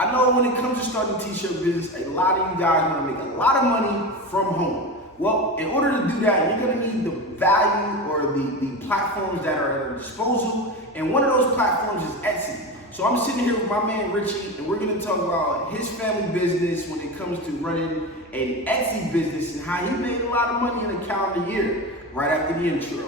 I know when it comes to starting a t-shirt business, a lot of you guys want to make a lot of money from home. Well, in order to do that, you're going to need the value or the platforms that are at your disposal. And one of those platforms is Etsy. So I'm sitting here with my man Richie, and we're going to talk about his family business when it comes to running an Etsy business and how he made a lot of money in a calendar year right after the intro.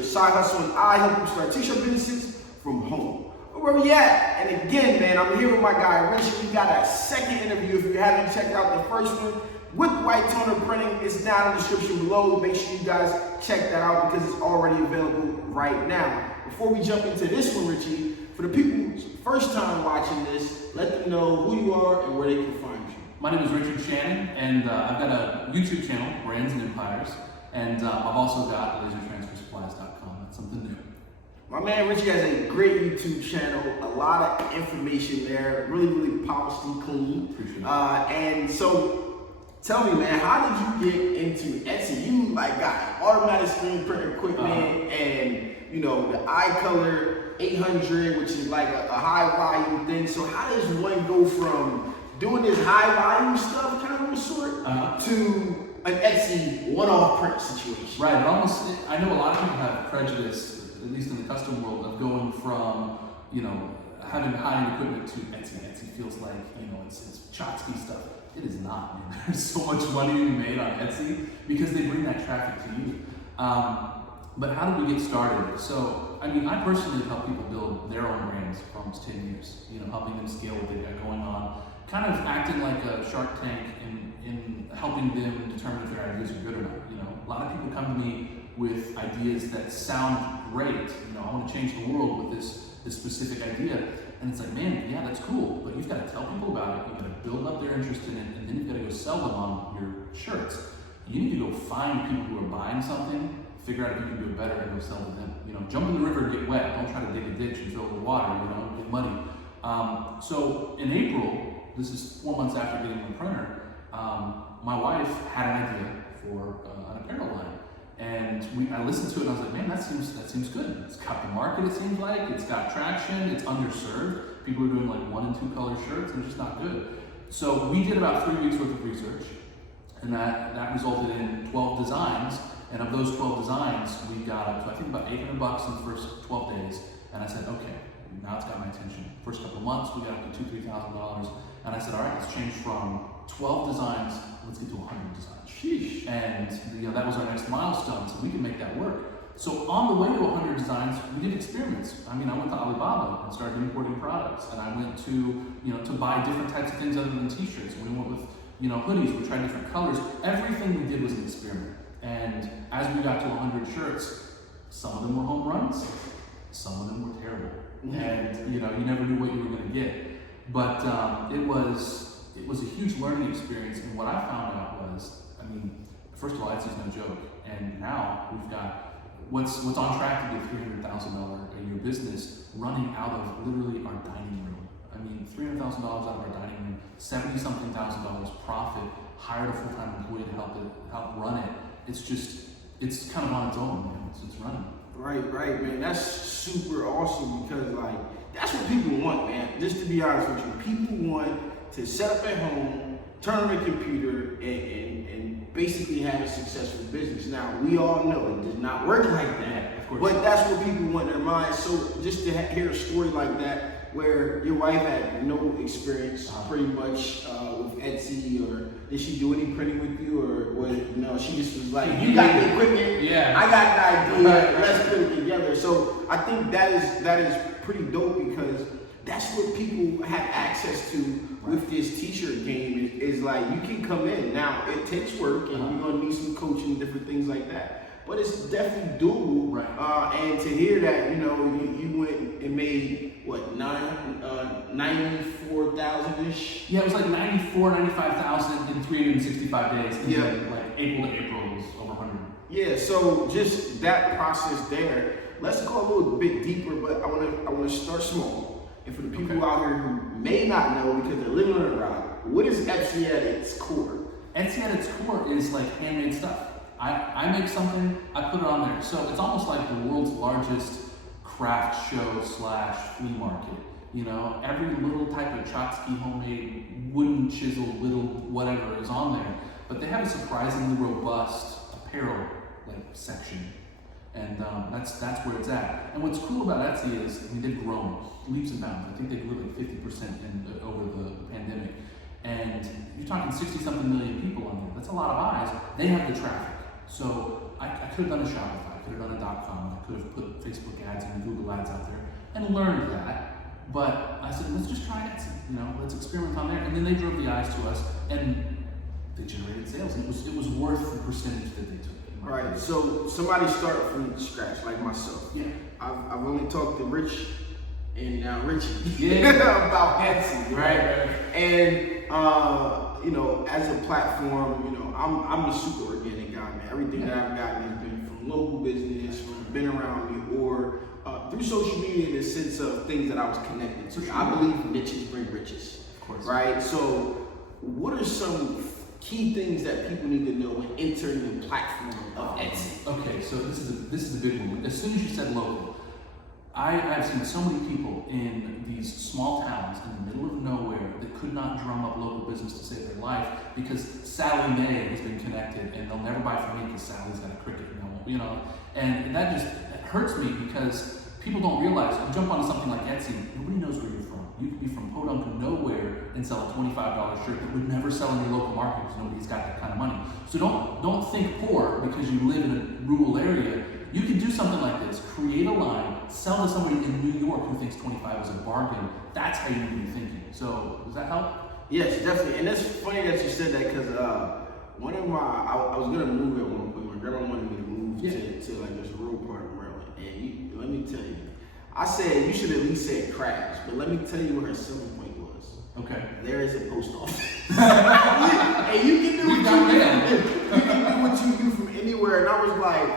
Side hustle, and I help you start t-shirt businesses from home. Where we at? And again, man, I'm here with my guy Richie. We got a second interview. If you haven't checked out the first one with white toner printing, it's down in the description below. Make sure you guys check that out because it's already available right now. Before we jump into this one, Richie, for the people who's first time watching this, let them know who you are and where they can find you. My name is Richard Shannon, and I've got a YouTube channel, Brands and Empires, and I've also got lasertransfersupplies.com. That's something new. My man Richie has a great YouTube channel, a lot of information there, really polished, clean. Appreciate it. And so, tell me, man, how did you get into Etsy? You got automatic screen printer equipment and the iColor 800, which is like a high volume thing. So how does one go from doing this high volume stuff, kind of sort, to an Etsy one-off print situation? Right. I know a lot of people have prejudice, at least in the custom world, of going from having high-end equipment to Etsy. Etsy feels like it's Chotsky stuff. It is not, man. There's so much money to be made on Etsy because they bring that traffic to you. But how did we get started? So, I personally help people build their own brands for almost 10 years. Helping them scale what they've got going on, kind of acting like a Shark Tank in helping them determine if their ideas are good or not. A lot of people come to me with ideas that sound great. I want to change the world with this specific idea, and it's like, man, yeah, that's cool, but you've got to tell people about it. You've got to build up their interest in it, and then you've got to go sell them on your shirts. You need to go find people who are buying something, figure out if you can do it better, and go sell to them. Jump in the river and get wet. Don't try to dig a ditch and fill it with water. Get muddy. So in April, this is 4 months after getting the printer, my wife had an idea for an apparel line, and I listened to it and I was like, man, that seems good. It's got the market, it seems like. It's got traction. It's underserved. People are doing like 1 and 2 color shirts, and it's just not good. So we did about 3 weeks worth of research, and that resulted in 12 designs. And of those 12 designs, we got up to, I think, about $800 in the first 12 days. And I said, okay, now it's got my attention. First couple of months, we got up to $2,000-$3,000. And I said, all right, let's change from 12 designs, let's get to 100 designs. Sheesh. And that was our next milestone, so we can make that work. So on the way to 100 designs, we did experiments. I went to Alibaba and started importing products. And I went to buy different types of things other than t-shirts. We went with, hoodies, we tried different colors. Everything we did was an experiment. And as we got to 100 shirts, some of them were home runs, some of them were terrible. And you never knew what you were going to get. But it was a huge learning experience. And what I found out was, first of all, Etsy's no joke. And now we've got what's on track to be a $300,000 a year business running out of literally our dining room. $300,000 out of our dining room, $70-something thousand profit, hired a full-time employee to help run it. It's kind of on its own, man. It's running. Right, man. That's super awesome because, that's what people want, man. Just to be honest with you, people want to set up at home, turn on a computer, and basically have a successful business. Now, we all know it does not work like that, of course, but that's what people want in their minds. So just to hear a story like that, where your wife had no experience pretty much with Etsy, or did she do any printing with you, or she just was like, you got the equipment, I got the idea, let's put it together. So I think that is pretty dope because that's what people have access to with this t-shirt game is like, you can come in. Now, it takes work and you're gonna need some coaching and different things like that. but it's definitely doable. Right. And to hear that, you went and made what 94,000-ish. Yeah, it was like 95,000 in 365 days. And Yeah. then, like April to April was over 100. Yeah. So just that process there. Let's go a little bit deeper, but I want to start small. And for the people out here who may not know because they're living on a rock, what is Etsy at its core? Etsy at its core is like handmade stuff. I make something, I put it on there. So it's almost like the world's largest craft show / flea market. Every little type of Chotsky homemade wooden chisel, little whatever is on there. But they have a surprisingly robust apparel section. And that's where it's at. And what's cool about Etsy is, they've grown leaps and bounds. I think they grew like 50% over the pandemic. And you're talking 60-something million people on there. That's a lot of eyes. They have the traffic. So I could have done a Shopify, I could have done a .com, I could have put Facebook ads and Google ads out there and learned that. But I said, let's just try Etsy. Let's experiment on there. And then they drove the eyes to us, and they generated sales. And it was worth the percentage that they took. Right. So somebody started from scratch, like myself. Yeah. I've only talked to Rich and now Richie Yeah. about Etsy, right? And as a platform, I'm a super organic guy, man. Everything that I've gotten has been from local business, from been around me, or through social media in the sense of things that I was connected to. I believe niches bring riches, of course, right? So, what are some key things that people need to know when entering the platform of Etsy? Okay, so this is a big one. As soon as you said local, I've seen so many people in these small towns in the middle of nowhere that could not drum up local business to save their life because Sally Mae has been connected and they'll never buy from me because Sally's got a cricket and and that just hurts me because people don't realize, you jump onto something like Etsy, nobody knows where you're from. You could be from podunk to nowhere and sell a $25 shirt that would never sell in your local market because nobody's got that kind of money. So don't think poor because you live in a rural area. You could do something like this, create a line, sell to somebody in New York who thinks 25 is a bargain. That's how you need to be thinking. So does that help? Yes, definitely. And that's funny that you said that because one of I was gonna move at one point. My grandma wanted me to move to like this rural part of Maryland. And let me tell you, I said you should at least say crabs, but let me tell you what her selling point was. Okay. There is a post office. And you can do what you can do. You can do what you do from anywhere. And I was like,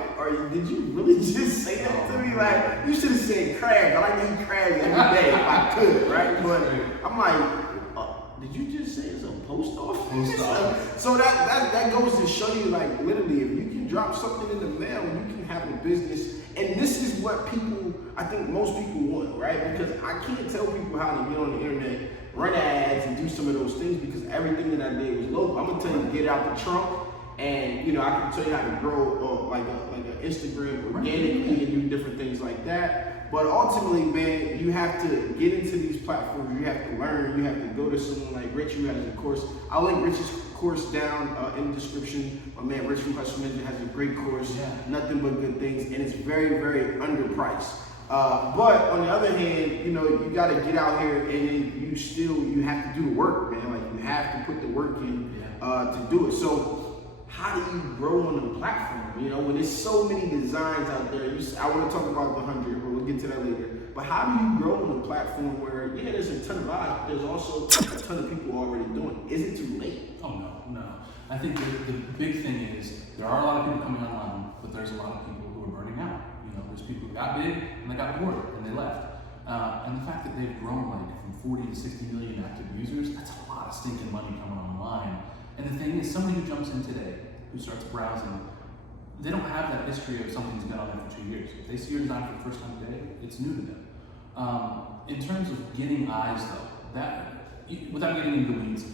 did you really just say that to me? Like, you should have said crabs. I like to eat crabs every day if I could, right? But I'm like, did you just say it's a post office? So that goes to show you, like, literally, if you can drop something in the mail, you can have a business. And this is what I think most people want, right? Because I can't tell people how to get on the internet, run ads, and do some of those things because everything that I did was local. I'm gonna tell you to get out the trunk, and I can tell you how to grow like an Instagram organically and do different things like that. But ultimately, man, you have to get into these platforms. You have to learn. You have to go to someone like Rich who has a course. I'll link Rich's course down in the description. My man Rich from Hustle Ninja has a great course. Yeah. Nothing but good things, and it's very, very underpriced. But on the other hand, you got to get out here, and then you have to do the work, man. Like you have to put the work in to do it. So how do you grow on the platform? When there's so many designs out there. I want to talk about the 100, but we'll get to that later. But how do you grow on a platform where there's a ton of eyes, but there's also a ton of people already doing it? Is it too late? Oh no. I think the big thing is there are a lot of people coming online, but there's a lot of people who are burning out. There's people who got big and they got bored and they left. And the fact that they've grown from 40 to 60 million active users, that's a lot of stinking money coming online. And the thing is, somebody who jumps in today, who starts browsing, they don't have that history of something's been on there for 2 years. If they see your design for the first time today, it's new to them. In terms of getting eyes though, without getting into the weeds,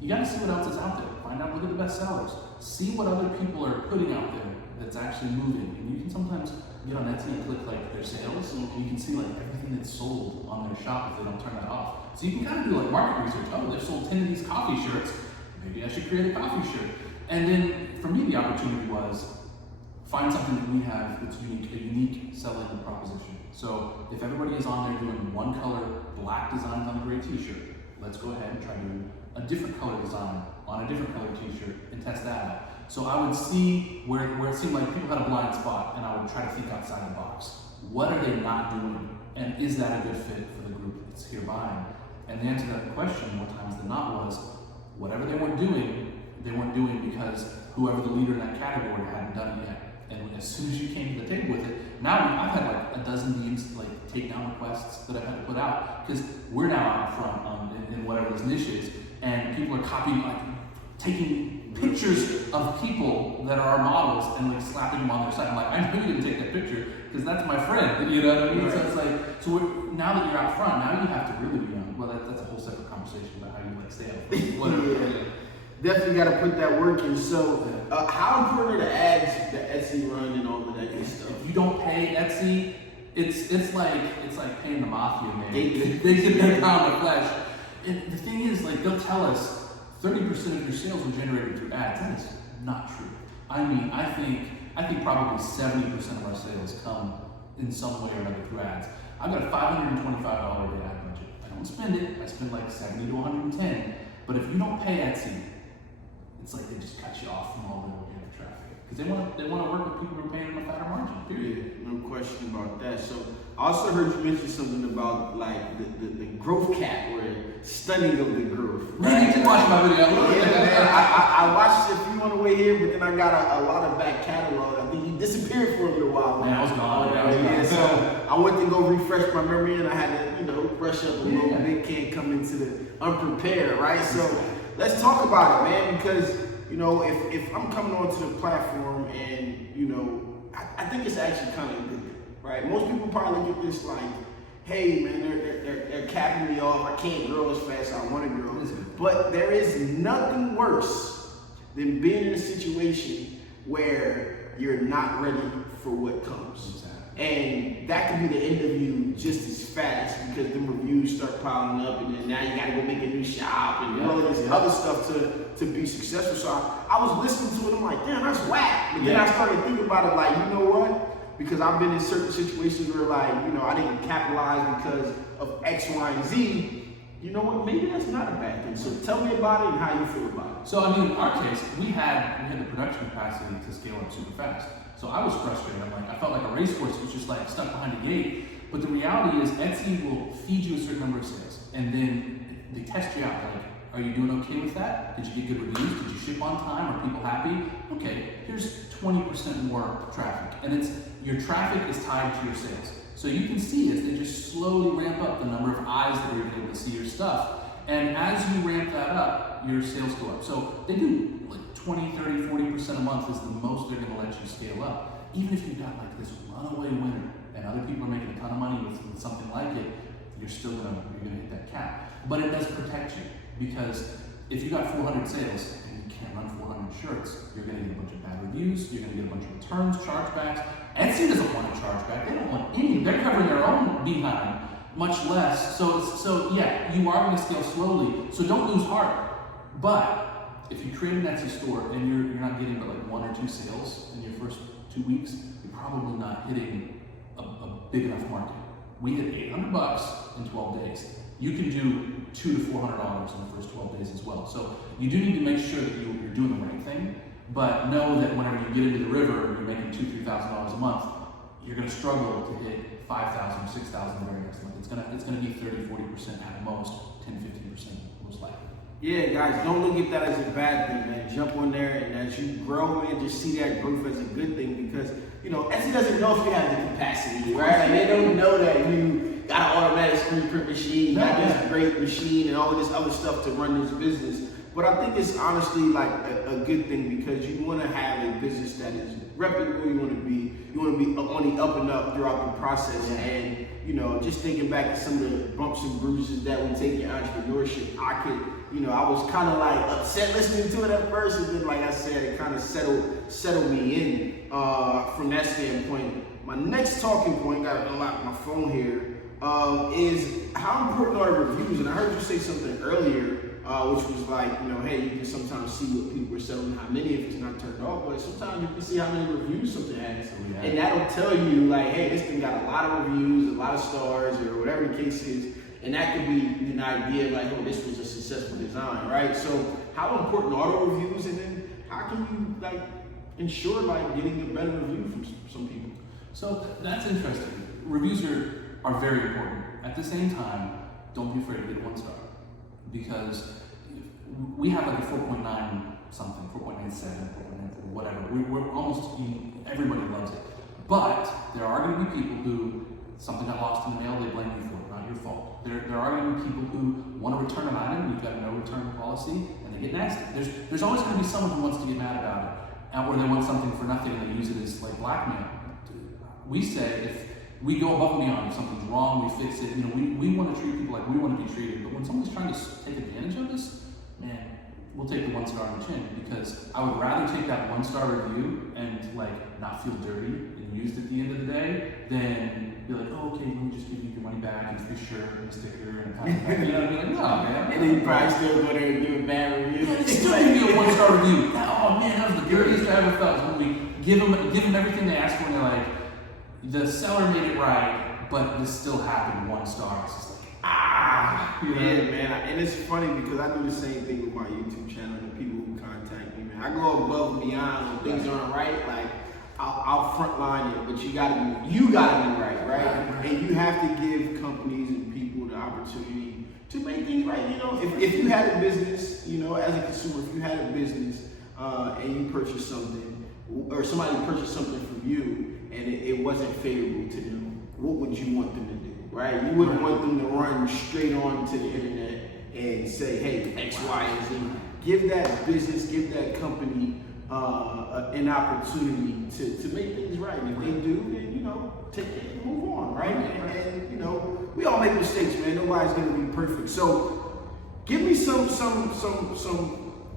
you gotta see what else is out there. Find out, look at the best sellers. See what other people are putting out there that's actually moving. And you can sometimes get on Etsy and click their sales, and you can see everything that's sold on their shop if they don't turn that off. So you can kind of do market research. Oh, they've sold 10 of these coffee shirts. Maybe I should create a coffee shirt. And then for me, the opportunity was find something that we have that's unique, a unique selling proposition. So if everybody is on there doing one color black designs on a gray t-shirt, let's go ahead and try doing a different color design on a different color t-shirt and test that out. So I would see where it seemed like people had a blind spot, and I would try to think outside the box. What are they not doing? And is that a good fit for the group that's here buying? And the answer to that question, more times than not, was whatever they weren't doing because whoever the leader in that category hadn't done it yet. And as soon as you came to the table with it, now I've had like a dozen leads, like takedown requests that I've had to put out, because we're now out front in whatever this niche is, and people are copying, like taking pictures of people that are our models and like slapping them on their site. I'm like, I know you didn't take that picture because that's my friend, you know what I mean? Right. So it's like, now that you're out front, now you have to really be on. Well, that's a whole separate conversation about how you like stay out front. Whatever. Yeah. Definitely got to put that work in. So, how important are the ads, the Etsy run, and all of that good stuff? If you don't pay Etsy, it's like paying the mafia, man. They get their pound of flesh. And the thing is, like, they'll tell us 30% of your sales were generated through ads. That is not true. I mean, I think probably 70% of our sales come in some way or another through ads. I've got a $525 a day ad budget. I don't spend it. I spend like 70 to 110. But if you don't pay Etsy, it's like they just cut you off from all the organic traffic, because they want to work with people who are paying them a fatter margin. Period. No question about that. So I also heard you mention something about like the growth cap, or stunning of the growth. Right? You did watch my video. I watched it a few on the way here, but then I got a lot of back catalog. I think he disappeared for a little while. Man, I was gone. So I went to go refresh my memory, and I had to brush up a little bit. Can't come into the unprepared, right? So let's talk about it, man, because if I'm coming onto the platform and I think it's actually kind of good, right? Most people probably look at this like, hey man, they're capping me off. I can't grow as fast as I want to grow. But there is nothing worse than being in a situation where you're not ready for what comes. And that could be the end of you just as fast, because the reviews start piling up, and then now you gotta go make a new shop and all of this other stuff to be successful. So I was listening to it, I'm like, damn, that's whack. But then I started thinking about it like, you know what? Because I've been in certain situations where like, I didn't capitalize because of X, Y, and Z. You know what? Maybe that's not a bad thing. So tell me about it and how you feel about it. So I mean, in our case, we had the production capacity to scale up super fast. So I was frustrated. I felt like a racehorse was just like stuck behind a gate. But the reality is, Etsy will feed you a certain number of sales, and then they test you out. Like, are you doing okay with that? Did you get good reviews? Did you ship on time? Are people happy? Okay, here's 20% more traffic, and your traffic is tied to your sales. So you can see as they just slowly ramp up the number of eyes that are able to see your stuff. And as you ramp that up, your sales go up. So they do like 20, 30, 40% a month is the most they're gonna let you scale up. Even if you've got like this runaway winner and other people are making a ton of money with something like it, you're gonna hit that cap. But it does protect you, because if you got 400 sales and you can't run 400 shirts, you're gonna get a bunch of bad reviews, you're gonna get a bunch of returns, chargebacks. Etsy doesn't want a chargeback, they don't want any, they're covering their own behind, much less. So yeah, you are gonna scale slowly, so don't lose heart. But if you create an Etsy store and you're not getting but like 1 or 2 sales in your first 2 weeks, you're probably not hitting a big enough market. We hit $800 in 12 days. You can do $200 to $400 in the first 12 days as well. So you do need to make sure that you're doing the right thing, but know that whenever you get into the river and you're making $2,000 to $3,000 a month, you're going to struggle to hit $5,000 or $6,000 the very next month. It's going to be 30-40% at most, 10-15% most likely. Yeah, guys, don't look at that as a bad thing, man. Jump on there, and as you grow, man, just see that growth as a good thing, because Etsy doesn't know if you have the capacity, right? Like, they don't know that you got an automatic screen print machine, you got this great machine, and all of this other stuff to run this business. But I think it's honestly like a good thing, because you want to have a business that is reputable. You want to be on the up and up throughout the process. And just thinking back to some of the bumps and bruises that we take in entrepreneurship, I was kind of like upset listening to it at first, and then, like I said, it kind of settled me in from that standpoint. My next talking point, got to unlock my phone here, is how important are reviews? And I heard you say something earlier, which was like, hey, you can sometimes see what people are selling, how many, if it's not turned off, but sometimes you can see how many reviews something has. And that'll tell you, like, hey, this thing got a lot of reviews, a lot of stars, or whatever the case is. And that could be an idea like, oh, this was a successful design, right? So how important are the reviews? And then how can you like ensure like getting a better review from some people? So that's interesting. Reviews are very important. At the same time, don't be afraid to get a 1 star, because we have like a 4.9 something, 4.97, whatever. We're almost, everybody loves it. But there are going to be people who something got lost in the mail, they blame you for it, not your fault. There are going to be people who want to return an item, you've got a no return policy, and they get nasty. There's always going to be someone who wants to get mad about it, or they want something for nothing and they use it as like blackmail. We say if we go above and beyond, if something's wrong, we fix it. We want to treat people like we want to be treated. But when someone's trying to take advantage of this, man, we'll take the 1 star on the chin, because I would rather take that 1 star review and like not feel dirty and used at the end of the day than be like, oh, okay, let me just give you your money back and free shirt and a sticker and pass it back. You know, be like, no, man. And then you probably still go there and do a bad review. Yeah, still give me a 1 star review. Oh man, that was the dirtiest I ever felt. When we give them everything they asked for, and they're like, the seller made it right, but this still happened 1 star. It's just like, you know? Yeah, man. And it's funny because I do the same thing with my YouTube channel and people who contact me, man. I go above and beyond when things aren't right. Like, I'll frontline it, but you gotta be right? And you have to give companies and people the opportunity to make things right. You know, if you had a business, you know, as a consumer, if you had a business and you purchased something, or somebody purchased something from you and it wasn't favorable to them, what would you want them to do, right? You wouldn't want them to run straight on to the internet and say, hey, X, Y, and Z. Give that business, give that company an opportunity to make things right. And if they do, then, you know, take it and move on, right? And you know, we all make mistakes, man. Nobody's gonna be perfect. So give me some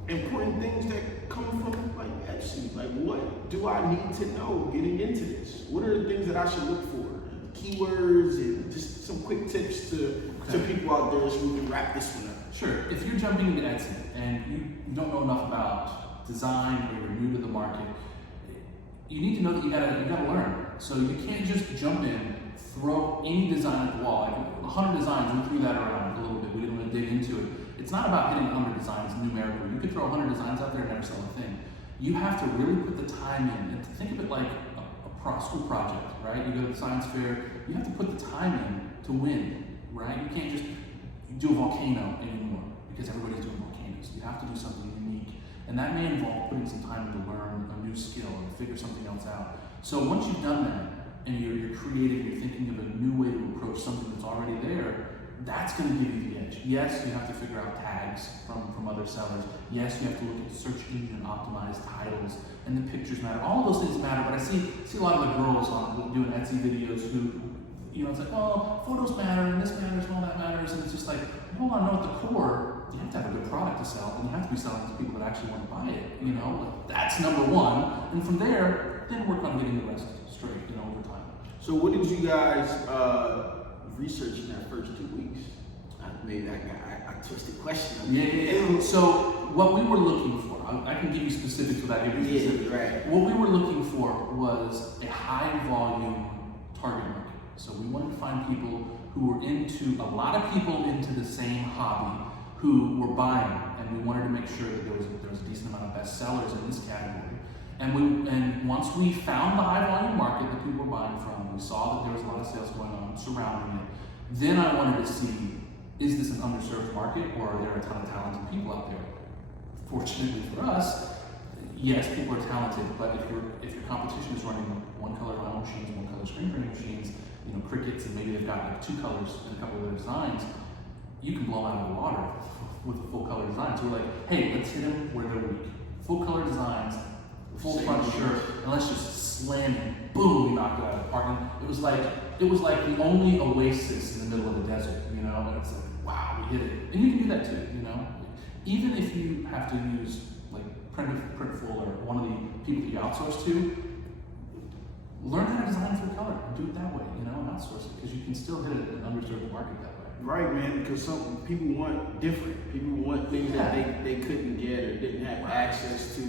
important things that come from like Etsy. Like, what do I need to know getting into this? What are the things that I should look for? Keywords and just some quick tips to people out there so we can wrap this one up. Sure. If you're jumping into Etsy and you don't know enough about design, or you're new to the market, you need to know that you gotta learn. So you can't just jump in, throw any design at the wall. Like 100 designs, we threw that around a little bit. We didn't really dig into it. It's not about hitting 100 designs numerically. You could throw 100 designs out there and never sell a thing. You have to really put the time in, and think of it like a school project, right? You go to the science fair, you have to put the time in to win, right? You can't just do a volcano anymore because everybody's doing volcanoes. You have to do something unique. And that may involve putting some time in to learn a new skill and figure something else out. So once you've done that, and you're creative, you're thinking of a new way to approach something that's already there, that's going to give you the edge. Yes, you have to figure out tags from other sellers. Yes, you have to look at search engine optimized titles, and the pictures matter. All those things matter, but I see a lot of the girls on doing Etsy videos who, you know, it's like, oh, photos matter, and this matters, and all that matters, and it's just like, hold on, no, at the core, you have to have a good product to sell, and you have to be selling to people that actually want to buy it, you know? Like, that's number one, and from there, then work on getting the rest straight, you know, over time. So what did you guys research in that first 2 weeks? Maybe I twisted question. Yeah. So what we were looking for, I can give you specifics without giving you specifics. Right. What we were looking for was a high volume target market. So we wanted to find people who were a lot of people into the same hobby who were buying, and we wanted to make sure that there was a decent amount of bestsellers in this category. And once we found the high volume market that people were buying from, we saw that there was a lot of sales going on surrounding it. Then I wanted to see, is this an underserved market, or are there a ton of talented people out there? Fortunately for us, yes, people are talented, but if your competition is running one color vinyl machines, one color screen printing machines, you know, Crickets, and maybe they've got like 2 colors and a couple of other designs, you can blow them out of the water with a full color design. So we're like, hey, let's hit them where they're weak. Full color designs, full front shirt, and let's just slam it. Boom, we knocked it out of the park. And it was like the only oasis in the middle of the desert, you know? And it's like, wow, we hit it. And you can do that too, you know? Even if you have to use like Printful or one of the people that you outsource to, learn how to design for color and do it that way, you know, and outsource it, because you can still hit an underserved market that way. Right, man, because some people want different. People want things that they couldn't get or didn't have access to,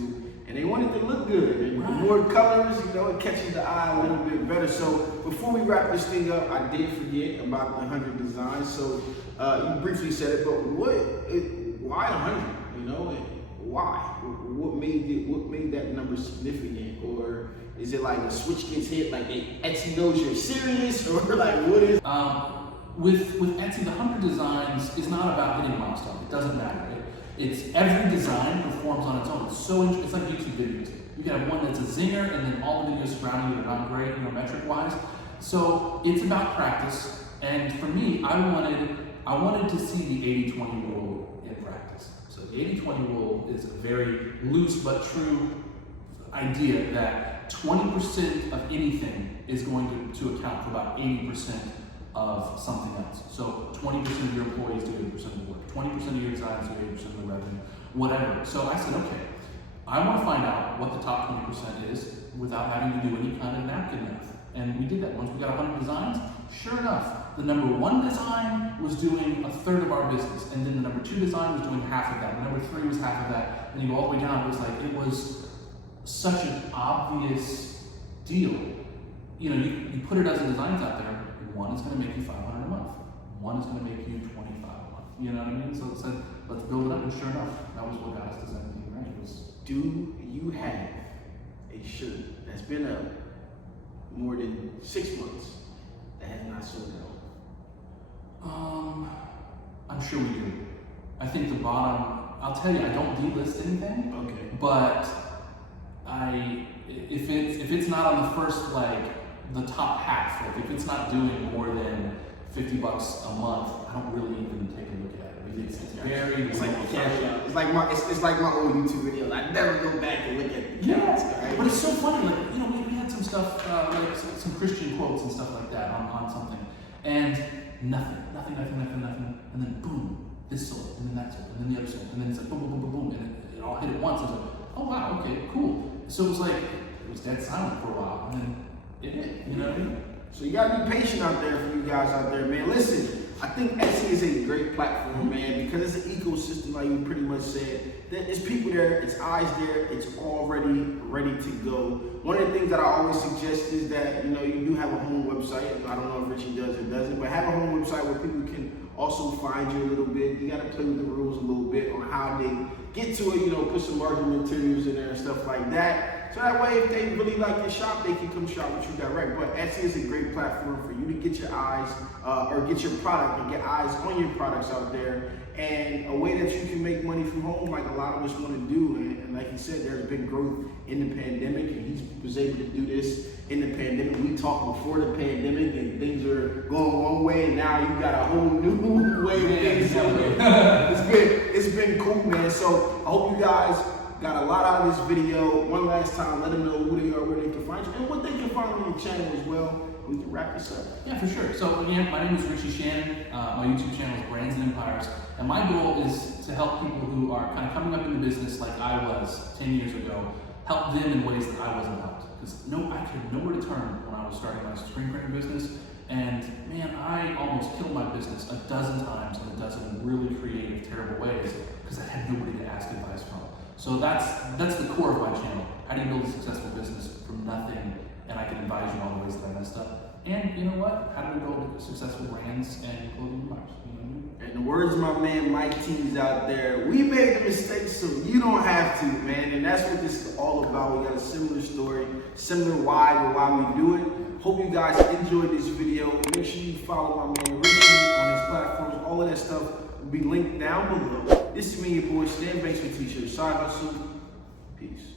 and they want it to look good. And the more colors, you know, it catches the eye a little bit better. So before we wrap this thing up, I did forget about the 100 designs. So you briefly said it, but why 100? You know, why? What made that number significant? Or is it like a switch gets hit, like Etsy knows you're serious, or like what is? With Etsy, the 100 designs is not about hitting a milestone. It doesn't matter. It's every design performs on its own. It's so interesting. It's like YouTube videos. You can have one that's a zinger, and then all the videos surrounding it are not great, metric-wise. So it's about practice. And for me, I wanted to see the 80-20 rule in practice. So the 80-20 rule is a very loose but true idea that 20% of anything is going to account for about 80% of something else. So 20% of your employees do 80% of the work, 20% of your designs do 80% of the revenue, whatever. So I said, okay, I want to find out what the top 20% is without having to do any kind of napkin math. And we did that. Once we got 100 designs, sure enough, the number 1 design was doing 1/3 of our business, and then the number 2 design was doing half of that, and number 3 was half of that, and you go all the way down. It was such an obvious deal. You put a dozen designs out there. One is going to make you $500 a month. One is going to make you $25 a month. You know what I mean? So it said, let's build it up, and sure enough, that was what got us to 17 grand. Do you have a shirt that's been up more than 6 months that has not sold at all? I'm sure we do. I think the bottom, I'll tell you, I don't delist anything. Okay. But if it's not on the first, the top half, if it's not doing more than $50 a month, I don't really even take a look at it. It's very, it's like my old YouTube videos. I never go back and look at the counts, right? But it's so funny, we had some stuff, some Christian quotes and stuff like that on something, and nothing, and then boom, this sold, and then that sold, and then the other sold, and then it's like boom, boom, boom, boom, boom, and it all hit at once. I was like, oh wow, okay, cool. So it was dead silent for a while, and then it hit, you know what I mean? So you gotta be patient out there for you guys out there, man. Listen, I think Etsy is a great platform, man, because it's an ecosystem, like you pretty much said. There's people there, it's eyes there, it's already ready to go. One of the things that I always suggest is that, you do have a home website. I don't know if Richie does or doesn't, but have a home website where people can also find you a little bit. You gotta play with the rules a little bit on how they get to it, put some marketing materials in there and stuff like that. So that way, if they really like your shop, they can come shop with you direct. But Etsy is a great platform for you to get your eyes, or get your product and get eyes on your products out there. And a way that you can make money from home, like a lot of us want to do. And like he said, there's been growth in the pandemic, and he was able to do this in the pandemic. We talked before the pandemic, and things are going one way, and now you got a whole new way of things going. It's been cool, man. So I hope you guys got a lot out of this video. One last time, let them know who they are, where they can find you, and what they can find on your channel as well. We can wrap this up. Yeah, for sure. So again, my name is Richie Shannon. My YouTube channel is Brands and Empires, and my goal is to help people who are kind of coming up in the business like I was 10 years ago, help them in ways that I wasn't helped. Because I had nowhere to turn when I was starting my screen printing business, and man, I almost killed my business a dozen times in a dozen really creative, terrible ways because I had nobody to ask advice from. So that's the core of my channel. How do you build a successful business from nothing? And I can advise you all the ways that I messed up. And you know what? How do we build successful brands and clothing empires? And the words of my man Mike T's out there, we made the mistakes so you don't have to, man. And that's what this is all about. We got a similar story, similar why we do it. Hope you guys enjoyed this video. Make sure you follow my man Richie on his platforms. All of that stuff will be linked down below. This is me, your boy Stan Banks with T-Shirt Side Hustle. Peace.